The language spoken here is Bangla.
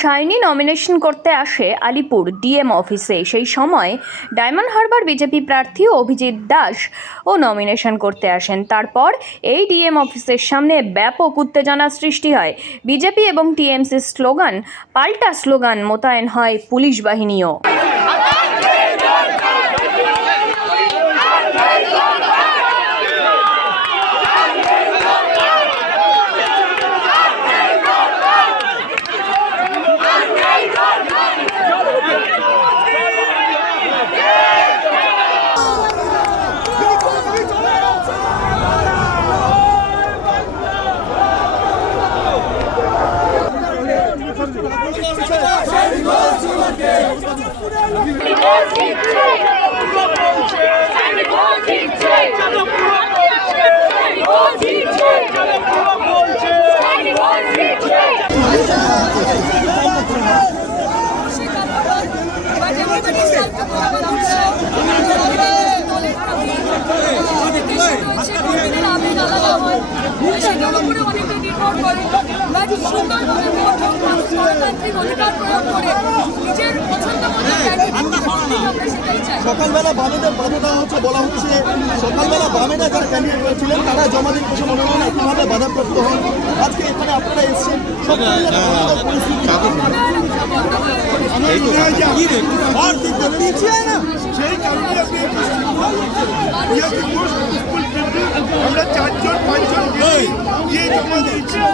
শাইনি নমিনেশন করতে আসে আলিপুর ডিএম অফিসে। সেই সময় ডায়মন্ড হারবার বিজেপি প্রার্থী অভিজিৎ দাস ও নমিনেশন করতে আসেন। তারপর এই ডিএম অফিসের সামনে ব্যাপক উত্তেজনা সৃষ্টি হয়। বিজেপি এবং টিএমসির স্লোগান পাল্টা স্লোগান মোতায়েন হয় পুলিশ বাহিনীও। সকালবেলা বামেদের বাধা দেওয়া হচ্ছে, বলা হচ্ছে সকালবেলা বামেরা যারা ক্যান্ডিডেট ছিলেন তারা জমা দিন বসে মনোনয়ন একইভাবে বাধাপ্রাপ্ত হন। আজকে এখানে আপনারা এসেছেন, আমরা 4-5 জন জমা দিয়েছি।